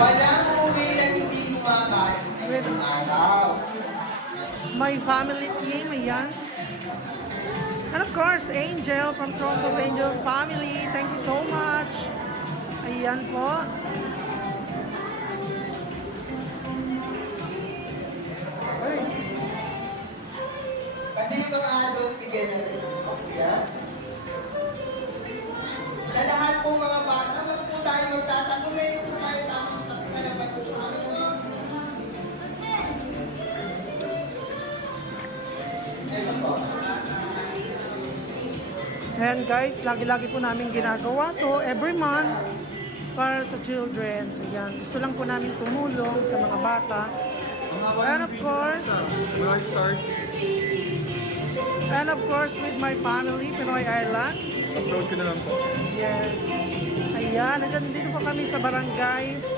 Walang umuwi na hindi kumakain ngayong araw. My family team, ayan. And of course, Angel from Thrones of Angels family. Thank you so much. Ayan po. Pati yung mga adult, bigyan natin ng pasya. Sa lahat pong mga bata, wag po tayo magtatanong. Ngayon po tayo tamang kalabas po. Ano po yun? Ito po. Ayan guys, lagi-lagi po namin ginagawa to every month para sa children. So, ayan. Gusto lang po namin tumulong sa mga bata. And of course, with my family, Pinoy Island. Upload ko na lang po. Yes. Ayan, nandyan dito po kami sa barangay